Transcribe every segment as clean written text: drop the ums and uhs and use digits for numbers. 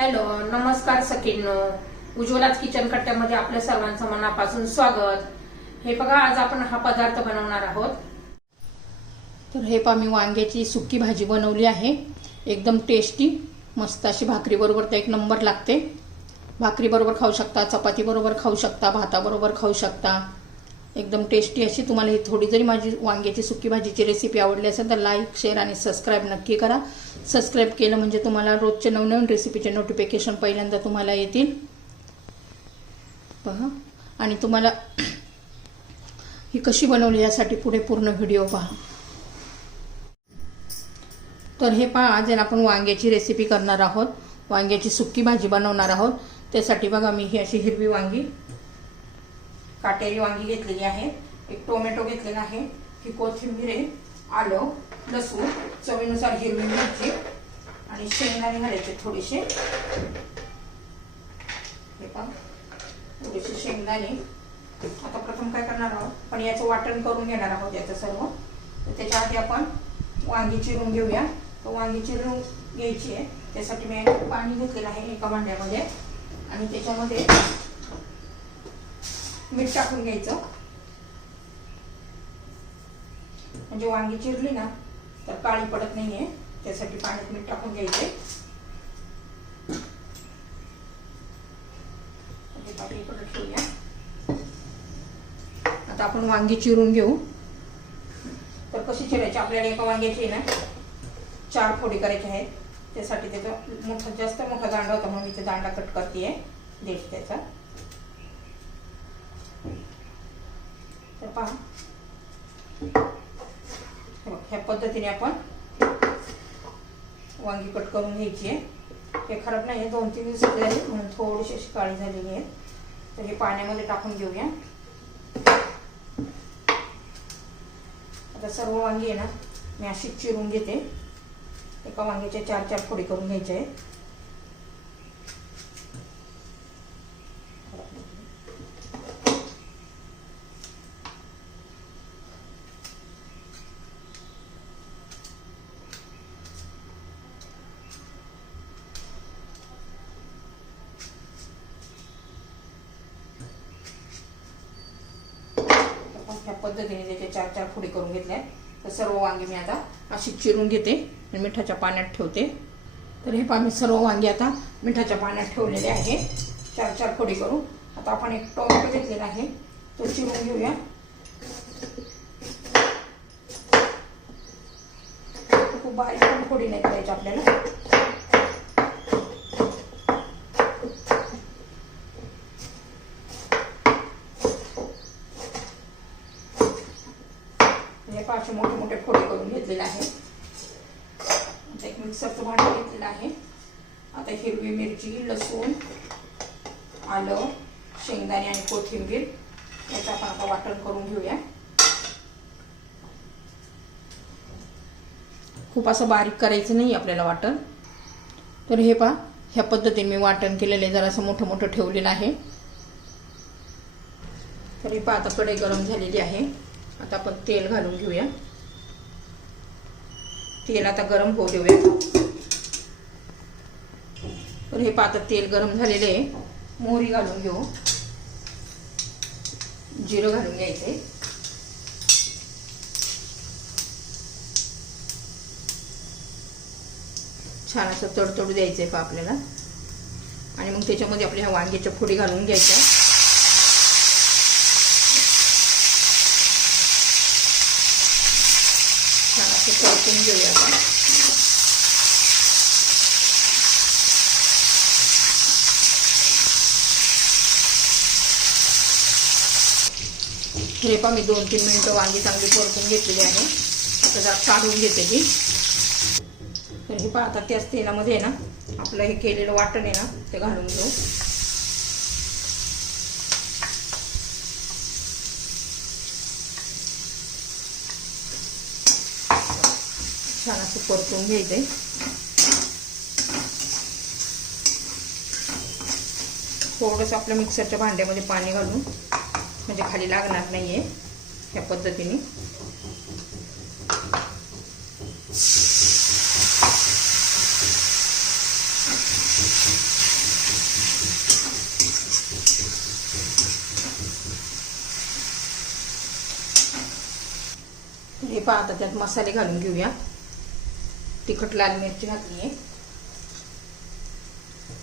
Hello, नमस्कार सखींनो. उज्ज्वलाच kitchen कट्ट्यामध्ये आपल्या सर्वांचं मनापासून स्वागत. हे बघा, आज आपण हा पदार्थ बनवणार आहोत. तर हे पहा, मी वांग्याची सुकी भाजी बनवली आहे. एकदम टेस्टी, मस्त अशी भाकरी बरोबर तर एक नंबर लागते. भाकरी बरोबर खाऊ शकता, चपाती बरोबर खाऊ शकता, भाताबरोबर खाऊ शकता. एकदम टेस्टी अशी. तुम्हाला ही थोडी जरी माझी वांग्याची सुकी भाजीची रेसिपी आवडली असेल तर लाईक, शेअर आणि सबस्क्राईब नक्की करा. सबस्क्राईब केलं म्हणजे तुम्हाला रोजचे नवनवीन रेसिपीचे नोटिफिकेशन पहिल्यांदा तुम्हाला येतील. पहा, आणि तुम्हाला ही कशी बनवली यासाठी पुढे पूर्ण व्हिडिओ पहा. तर हे पहा, आज आपण वांग्याची रेसिपी करणार आहोत. वांग्याची सुकी भाजी बनवणार आहोत. त्यासाठी बघा, मी ही अशी हिरवी वांगी, काटेरी वांगी घेतलेली आहे. एक टोमॅटो घेतलेला आहे. ही कोथिंबीर आहे, आलं, लसूण, चवीनुसार हिरवी मिरची आणि शेंगदाणे घालायचे थोडेसे. हे पहा, थोडेसे शेंगदाणे. आता प्रथम काय करणार आहोत, पण याचं वाटण करून घेणार आहोत याचं सर्व. तर त्याच्या आधी आपण वांगी चिरून घेऊया. तर वांगी चिरून घ्यायची आहे. त्यासाठी मी पाणी घेतलेलं आहे एका भांड्यामध्ये आणि त्याच्यामध्ये मीठ टाकून घ्यायचं. म्हणजे वांगी चिरली ना तर काळी पडत नाहीये, त्यासाठी पाण्यात मीठ टाकून घ्यायचे. ठेवूया. आता आपण वांगी चिरून घेऊ. तर कशी चिरायची, आपल्याला एका वांग्याची ना 4 फोडी करायचे आहेत. त्यासाठी त्याचा जास्त मोठा दांडा होता म्हणून मी ते दांडा कट करतेय देठ त्याचा. तर पहा, ह्या पद्धतीने आपण वांगी कट करून घ्यायची आहे. हे खराब नाही आहे, 2-3 दिवस झाले म्हणून थोडीशी अशी काळी झालेली आहे. तर हे पाण्यामध्ये टाकून घेऊया. आता सर्व वांगी आहे ना मी अशी चिरून घेते. एका वांग्याच्या 4-4 फोडी करून घ्यायच्या आहेत. ह्या पद्धतीने त्याच्या 4-4 फोडी करून घेतल्या. तर सर्व वांगी मी आता अशी चिरून घेते आणि मिठाच्या पाण्यात ठेवते. तर हे पहा, मी सर्व वांगी आता मिठाच्या पाण्यात ठेवलेले आहे 4-4 फोडी करून. आता आपण एक टोमॅटो घेतलेला आहे, तो चिरून घेऊया. खूप बारीक पण फोडी नाही करायची आपल्याला. असे मोठे मोठे फोडे करून घेतलेले आहे. एक मिक्सरचं भांडं घेतलेलं आहे. आता हिरवी मिरची, लसूण, आलं, शेंगदाणे आणि कोथिंबीर याचं आपण आता वाटण करून घेऊया. खूप असं बारीक करायचं नाही आपल्याला वाटण. तर हे पहा, ह्या पद्धतीने मी वाटण केलेलं आहे. जरासं मोठं मोठं ठेवलेलं आहे. तर हे पहा, आता कढई गरम झालेली आहे. आता आपण तेल घालून घेऊया. तेल आता गरम होऊ देऊया. तर हे पहा, आता तेल गरम झालेले आहे. मोहरी घालून घेऊ. जिरं घालून घ्यायचे. छान असं तडतडू द्यायचंय पहा आपल्याला. आणि मग त्याच्यामध्ये आपल्या ह्या वांग्याच्या फोडी घालून घ्यायच्या. परतून घेऊया आपण. हे पहा, मी 2-3 मिनिटं वांगी चांगली परतून घेतलेली आहे. आता जरा काढून घेते ती. तर हे पहा, आता त्याच तेलामध्ये ना आपलं हे केलेलं वाटण आहे ना ते घालून घेऊ. छान असं परतून घ्यायचंय. थोडंसं आपल्या मिक्सरच्या भांड्यामध्ये पाणी घालून, म्हणजे खाली लागणार नाहीये. ह्या पद्धतीने पहा आता त्यात मसाले घालून घेऊया. तिखट लाल मिरची घातली आहे,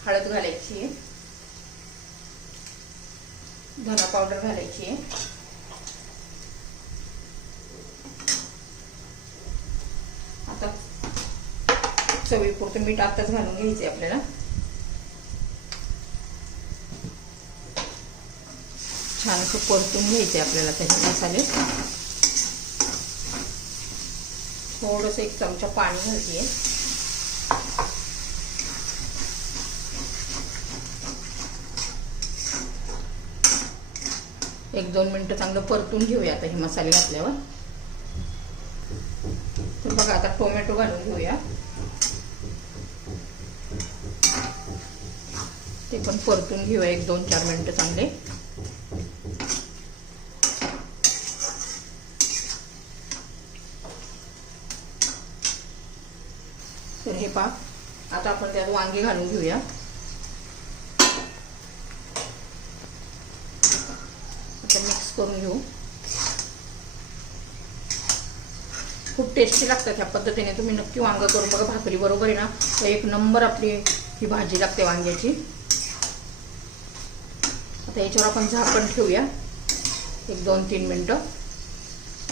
हळद घालायची आहे, धना पावडर घालायची आहे, आता चवीपुरतं मीठ आताच घालून घ्यायचंय आपल्याला. छान असं परतून घ्यायचे आपल्याला त्याचे मसाले. थोडंसं 1 चमचा पाणी घालते. एक 2 मिनिटं चांगलं परतून घेऊया आता हे मसाले घातल्यावर. तर बघा आता टोमॅटो घालून घेऊया, ते पण परतून घेऊया 1-2-4 मिनिटं चांगले. तर हे पहा आता आपण त्यात वांगे घालून घेऊया. आता मिक्स करून घेऊ. खूप टेस्टी लागतात ह्या पद्धतीने. तुम्ही नक्की वांग करून बघा, भाकरी बरोबर आहे ना तर 1 नंबर आपली ही भाजी लागते वांग्याची. आता याच्यावर आपण झाकण ठेवूया 1-2-3 मिनिटं.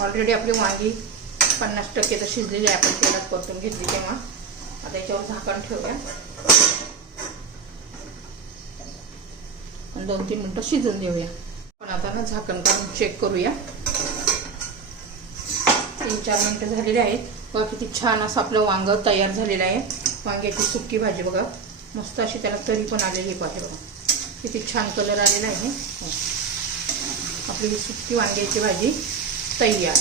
ऑलरेडी आपली वांगी 50% तर शिजलेली आहे, आपण तेलात परतून घेतली तेव्हा. आता याच्यावर झाकण ठेवूया आणि 2-3 मिनिटं शिजून देऊया. पण आता ना झाकण काढून चेक करूया. 3-4 मिनिटं झालेली आहेत. बघा किती छान असं आपलं वांग तयार झालेलं आहे. वांग्याची सुक्की भाजी बघा, मस्त अशी त्याला तरी पण आलेली पाहिजे. बघा किती छान कलर आलेला आहे. आपली सुक्की वांग्याची भाजी तयार.